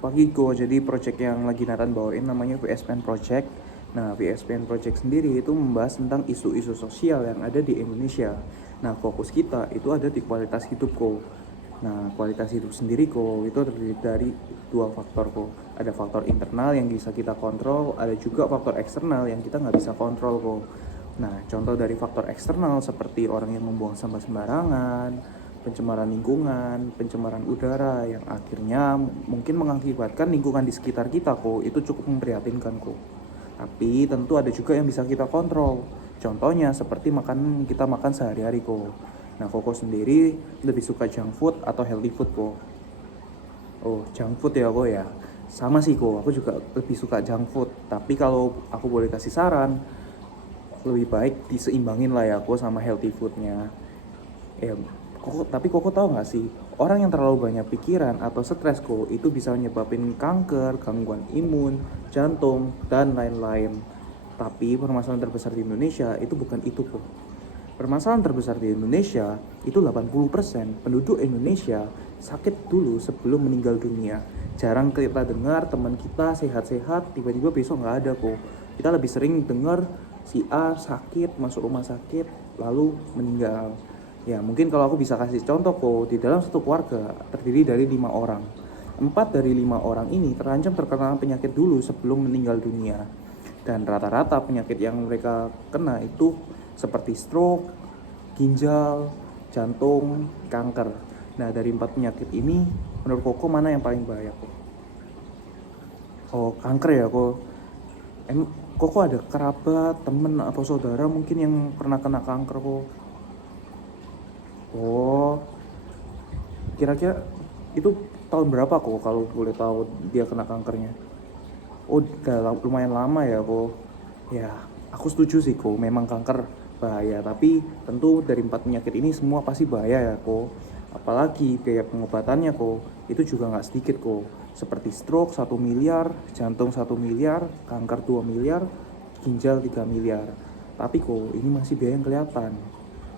pagi Ko. Jadi project yang lagi Nathan bawain namanya VSPN Project. Nah, VSPN Project sendiri itu membahas tentang isu-isu sosial yang ada di Indonesia. Nah, fokus kita itu ada di kualitas hidup Ko. Nah, kualitas hidup sendiri Ko itu terdiri dari dua faktor Ko. Ada faktor internal yang bisa kita kontrol, ada juga faktor eksternal yang kita nggak bisa kontrol Ko. Nah, contoh dari faktor eksternal seperti orang yang membuang sampah sembarangan, pencemaran lingkungan, pencemaran udara yang akhirnya mungkin mengakibatkan lingkungan di sekitar kita kok itu cukup memprihatinkan kok. Tapi tentu ada juga yang bisa kita kontrol. Contohnya seperti makanan kita makan sehari-hari kok. Nah, Koko sendiri lebih suka junk food atau healthy food kok? Oh, junk food ya kok ya. Sama sih kok, aku juga lebih suka junk food. Tapi kalau aku boleh kasih saran, lebih baik diseimbangin lah ya kok sama healthy foodnya. Ya, Koko tahu nggak sih, orang yang terlalu banyak pikiran atau stres kok itu bisa menyebabin kanker, gangguan imun, jantung, dan lain-lain. Tapi permasalahan terbesar di Indonesia itu bukan itu kok. Permasalahan terbesar di Indonesia itu 80% penduduk Indonesia sakit dulu sebelum meninggal dunia. Jarang kita dengar teman kita sehat-sehat tiba-tiba besok nggak ada kok. Kita lebih sering dengar si A sakit masuk rumah sakit lalu meninggal. Ya mungkin kalau aku bisa kasih contoh kok, di dalam satu keluarga terdiri dari 5 orang. 4 dari 5 orang ini terancam terkena penyakit dulu sebelum meninggal dunia. Dan rata-rata penyakit yang mereka kena itu seperti stroke, ginjal, jantung, kanker. Nah dari 4 penyakit ini menurut Koko mana yang paling bahaya kok? Oh kanker ya kok. Koko ada kerabat, temen atau saudara mungkin yang pernah kena kanker kok? Oh, kira-kira itu tahun berapa kok kalau boleh tahu dia kena kankernya? Oh, udah lumayan lama ya kok. Ya, aku setuju sih kok, memang kanker bahaya. Tapi tentu dari 4 penyakit ini semua pasti bahaya ya kok. Apalagi biaya pengobatannya kok, itu juga nggak sedikit kok. Seperti stroke 1 miliar, jantung 1 miliar, kanker 2 miliar, ginjal 3 miliar. Tapi kok ini masih biaya yang kelihatan.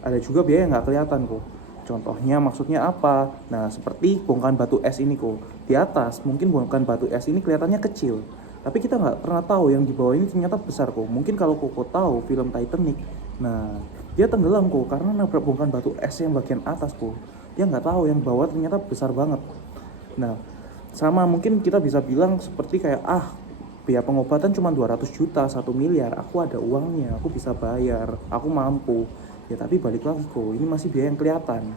Ada juga biaya yang nggak kelihatan kok. Contohnya maksudnya apa? Nah seperti bongkahan batu es ini kok. Di atas mungkin bongkahan batu es ini kelihatannya kecil, tapi kita nggak pernah tahu yang di bawah ini ternyata besar kok. Mungkin kalau Koko tahu film Titanic, nah dia tenggelam kok karena nabrak bongkahan batu es yang bagian atas kok. Dia nggak tahu yang bawah ternyata besar banget. Nah sama mungkin kita bisa bilang seperti kayak biaya pengobatan cuma 200 juta 1 miliar, aku ada uangnya, aku bisa bayar, aku mampu. Ya tapi balik lagi kok, ini masih biaya yang kelihatan.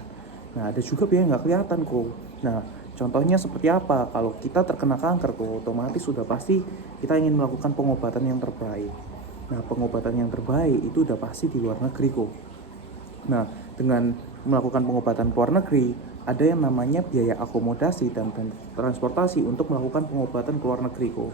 Nah ada juga biaya yang nggak kelihatan kok. Nah contohnya seperti apa? Kalau kita terkena kanker kok, otomatis sudah pasti kita ingin melakukan pengobatan yang terbaik. Nah pengobatan yang terbaik itu udah pasti di luar negeri kok. Nah dengan melakukan pengobatan ke luar negeri, ada yang namanya biaya akomodasi dan transportasi untuk melakukan pengobatan ke luar negeri kok.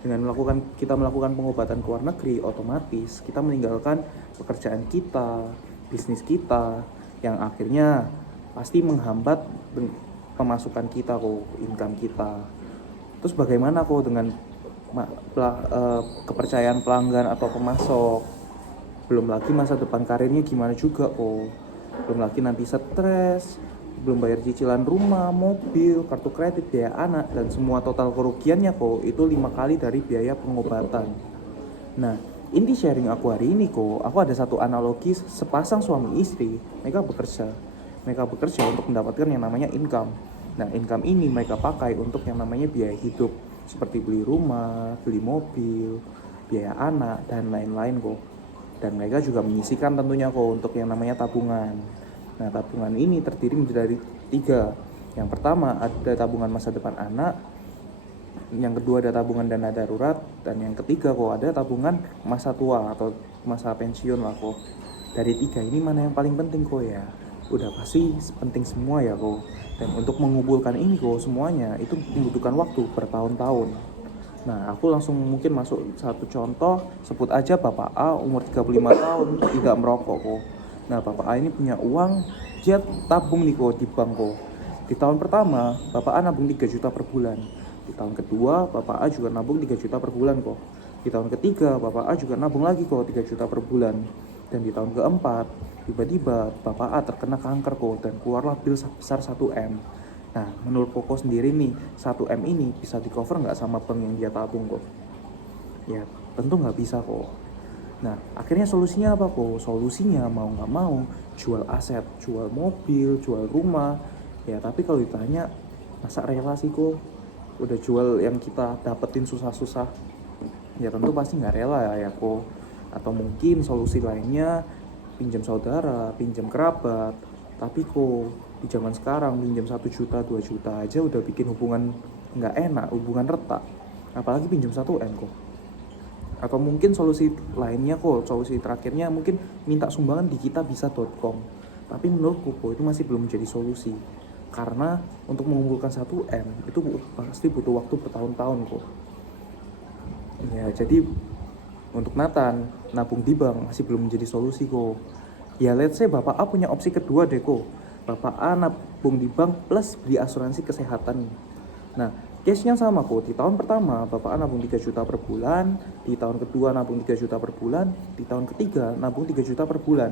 Dengan kita melakukan pengobatan ke luar negeri, otomatis kita meninggalkan pekerjaan kita, bisnis kita, yang akhirnya pasti menghambat pemasukan kita kok, income kita. Terus bagaimana kok dengan kepercayaan pelanggan atau pemasok? Belum lagi masa depan karirnya gimana juga kok. Belum lagi nanti stres, belum bayar cicilan rumah, mobil, kartu kredit, biaya anak, dan semua total kerugiannya kok itu 5 kali dari biaya pengobatan. Nah, inti sharing aku hari ini kok, aku ada satu analogi sepasang suami istri, mereka bekerja. Mereka bekerja untuk mendapatkan yang namanya income. Nah, income ini mereka pakai untuk yang namanya biaya hidup, seperti beli rumah, beli mobil, biaya anak, dan lain-lain kok. Dan mereka juga menyisihkan tentunya kok untuk yang namanya tabungan. Nah, tabungan ini terdiri dari 3. Yang pertama ada tabungan masa depan anak, yang kedua ada tabungan dana darurat, dan yang ketiga kok ada tabungan masa tua atau masa pensiun lah kok. Dari 3 ini mana yang paling penting kok ya? Udah pasti penting semua ya kok. Dan untuk mengumpulkan ini kok semuanya itu membutuhkan waktu bertahun-tahun. Nah, aku langsung mungkin masuk satu contoh, sebut aja Bapak A umur 35 tahun, tidak merokok kok. Nah, Bapak A ini punya uang, dia tabung nih kok di bank kok. Di tahun pertama, Bapak A nabung 3 juta per bulan. Di tahun kedua, Bapak A juga nabung 3 juta per bulan kok. Di tahun ketiga, Bapak A juga nabung lagi kok 3 juta per bulan. Dan di tahun keempat, tiba-tiba Bapak A terkena kanker kok dan keluarlah bil sebesar 1 M. Nah, menurut Koko sendiri nih, 1M ini bisa di cover nggak sama bank yang dia tabung kok? Ya, tentu nggak bisa kok. Nah, akhirnya solusinya apa kok? Solusinya mau nggak mau, jual aset, jual mobil, jual rumah. Ya, tapi kalau ditanya, masa rela sih kok? Udah jual yang kita dapetin susah-susah. Ya tentu pasti nggak rela ya kok. Atau mungkin solusi lainnya, pinjam saudara, pinjam kerabat. Tapi kok di zaman sekarang pinjam 1 juta, 2 juta aja udah bikin hubungan nggak enak, hubungan retak. Apalagi pinjam 1M kok. Atau mungkin solusi lainnya kok, solusi terakhirnya mungkin minta sumbangan di kitabisa.com. Tapi menurutku kok itu masih belum menjadi solusi. Karena untuk mengumpulkan 1M itu pasti butuh waktu bertahun-tahun kok. Ya jadi untuk Nathan, nabung di bank masih belum menjadi solusi kok. Ya let's say Bapak A punya opsi kedua deh kok. Bapak A nabung di bank plus beli asuransi kesehatan. Nah, case-nya sama kok. Di tahun pertama Bapak A nabung 3 juta per bulan, di tahun kedua nabung 3 juta per bulan, di tahun ketiga nabung 3 juta per bulan.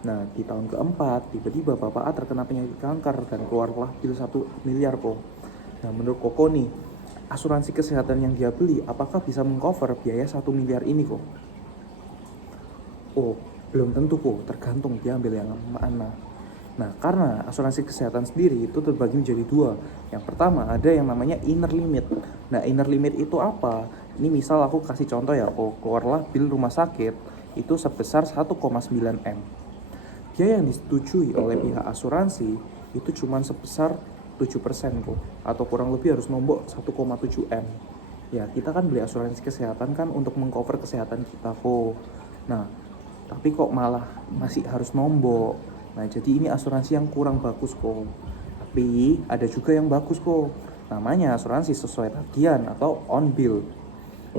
Nah, di tahun keempat tiba-tiba Bapak A terkena penyakit kanker dan keluarlah bil 1 miliar kok. Nah, menurut Koko nih, asuransi kesehatan yang dia beli apakah bisa mengcover biaya 1 miliar ini kok? Oh, belum tentu kok, tergantung dia ambil yang mana. Nah, karena asuransi kesehatan sendiri itu terbagi menjadi dua. Yang pertama ada yang namanya inner limit. Nah, inner limit itu apa? Ini misal aku kasih contoh ya, keluarlah bil rumah sakit itu sebesar 1,9 M. Biaya yang disetujui oleh pihak asuransi itu cuma sebesar 7% kok, atau kurang lebih harus nombok 1,7 M. Ya, kita kan beli asuransi kesehatan kan untuk mengcover kesehatan kita kok. Nah, tapi kok malah masih harus nombok. Nah, jadi ini asuransi yang kurang bagus kok. Tapi ada juga yang bagus kok. Namanya asuransi sesuai tagihan atau on bill.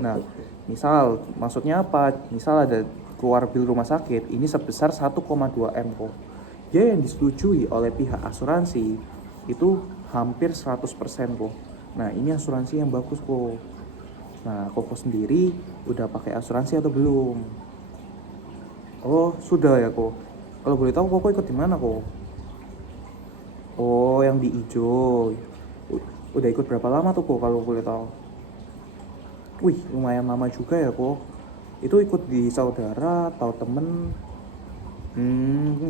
Nah, misal maksudnya apa? Misal ada keluar bil rumah sakit ini sebesar 1,2 M kok. Biaya yang disetujui oleh pihak asuransi itu hampir 100% kok. Nah, ini asuransi yang bagus kok. Nah, Koko sendiri udah pakai asuransi atau belum? Oh, sudah ya kok. Kalau boleh tahu Koko ikut di mana kok? Oh, yang di ijo. Udah ikut berapa lama tuh kok kalau boleh tahu? Wih, lumayan lama juga ya kok. Itu ikut di saudara atau temen?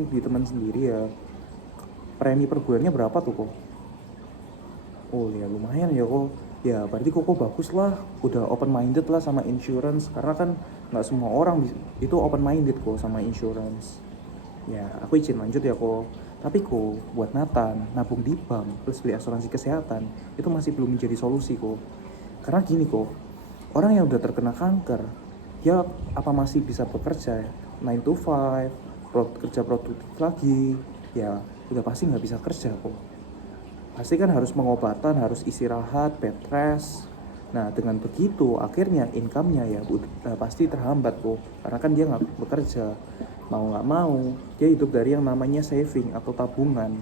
Di teman sendiri ya. Premi per bulannya berapa tuh kok? Oh ya lumayan ya kok. Ya berarti kok bagus lah. Udah open minded lah sama insurance. Karena kan nggak semua orang itu open minded kok sama insurance. Ya aku izin lanjut ya kok. Tapi kok buat Nathan nabung di bank plus beli asuransi kesehatan itu masih belum menjadi solusi kok. Karena gini kok, orang yang udah terkena kanker dia apa masih bisa bekerja 9 to 5, kerja produktif lagi? Ya udah pasti nggak bisa kerja kok. Pasti kan harus pengobatan, harus istirahat, bed rest. Nah dengan begitu akhirnya income-nya ya udah pasti terhambat kok. Karena kan dia nggak bekerja. Mau nggak mau dia hidup dari yang namanya saving atau tabungan.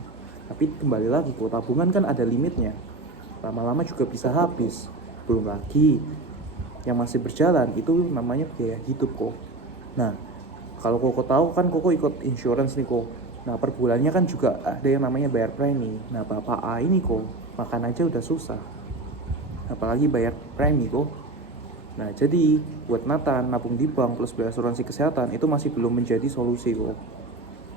Tapi kembali lagi kok, tabungan kan ada limitnya. Lama-lama juga bisa habis. Belum lagi yang masih berjalan itu namanya biaya hidup kok. Nah kalau Koko tahu kan Koko ikut insurance nih kok. Nah per bulannya kan juga ada yang namanya bayar premi. Nah Bapak A ini kok makan aja udah susah, apalagi bayar premi kok. Nah jadi buat Nathan nabung di bank plus bayar asuransi kesehatan itu masih belum menjadi solusi kok.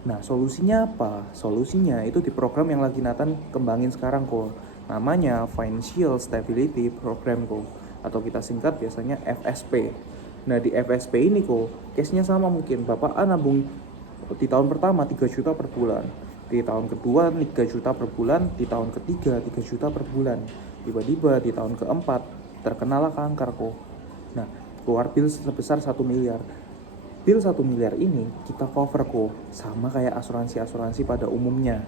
Nah solusinya apa? Solusinya itu di program yang lagi Nathan kembangin sekarang kok. Namanya Financial Stability Program kok, atau kita singkat biasanya FSP. Nah di FSP ini kok case-nya sama mungkin. Bapak A nabung di tahun pertama 3 juta per bulan, di tahun kedua 3 juta per bulan, di tahun ketiga 3 juta per bulan. Tiba-tiba di tahun keempat terkenalah kanker kok. Nah keluar bil sebesar 1 miliar. Bil 1 miliar ini kita cover kok, sama kayak asuransi-asuransi pada umumnya.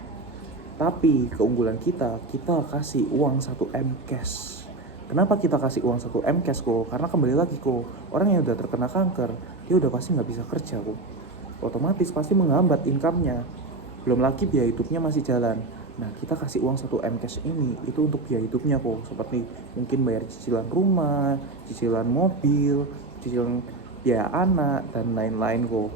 Tapi keunggulan kita kasih uang 1M cash. Kenapa kita kasih uang 1M cash kok? Karena kembali lagi kok, orang yang udah terkena kanker dia udah pasti gak bisa kerja kok. Otomatis pasti menghambat income-nya. Belum lagi biaya hidupnya masih jalan. Nah kita kasih uang 1M cash ini itu untuk biaya hidupnya kok. Seperti mungkin bayar cicilan rumah, cicilan mobil, cicilan biaya anak, dan lain-lain kok.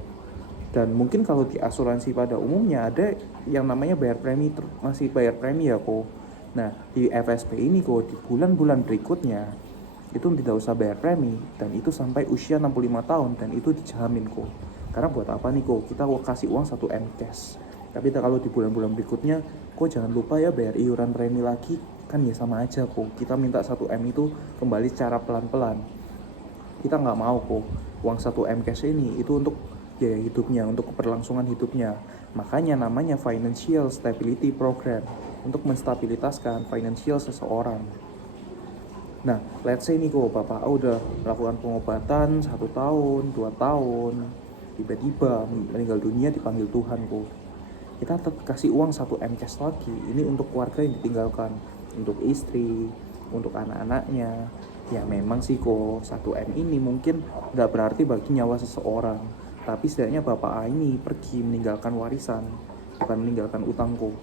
Dan mungkin kalau di asuransi pada umumnya ada yang namanya bayar premi, masih bayar premi ya kok. Nah, di FSP ini kok di bulan-bulan berikutnya itu tidak usah bayar premi, dan itu sampai usia 65 tahun, dan itu dijamin kok. Karena buat apa nih kok kita kok kasih uang 1 M cash, tapi kalau di bulan-bulan berikutnya kok jangan lupa ya bayar iuran premi lagi, kan ya sama aja kok. Kita minta 1 M itu kembali secara pelan-pelan. Kita nggak mau kok uang 1 M cash ini itu untuk biaya hidupnya, untuk keberlangsungan hidupnya. Makanya namanya Financial Stability Program, untuk menstabilitaskan financial seseorang. Nah, let's say nih kok bapak udah melakukan pengobatan 1 tahun, 2 tahun, tiba-tiba meninggal dunia dipanggil Tuhan kok. Kita tetap kasih uang 1 M cash lagi. Ini untuk keluarga yang ditinggalkan, untuk istri, untuk anak-anaknya. Ya memang sih kok 1 M ini mungkin nggak berarti bagi nyawa seseorang, tapi setidaknya bapak A ini pergi meninggalkan warisan, bukan meninggalkan utang kok.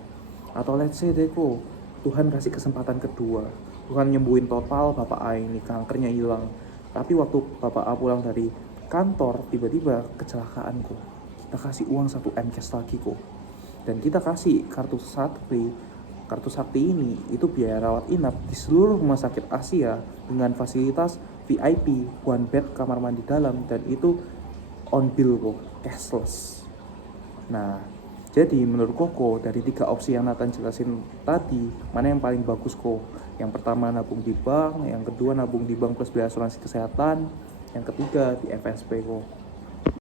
Atau let's say deh kok Tuhan kasih kesempatan kedua, Tuhan nyembuhin total bapak A ini, kankernya hilang. Tapi waktu bapak A pulang dari kantor tiba-tiba kecelakaan kok, kita kasih uang 1 M cash lagi kok. Dan kita kasih kartu sakti. Kartu sakti ini itu biaya rawat inap di seluruh rumah sakit Asia dengan fasilitas VIP, one bed, kamar mandi dalam, dan itu on bill kok, cashless. Nah, jadi menurut Koko dari 3 opsi yang Nathan jelasin tadi, mana yang paling bagus kok? Yang pertama nabung di bank, yang kedua nabung di bank plus beli asuransi kesehatan, yang ketiga di FSP kok.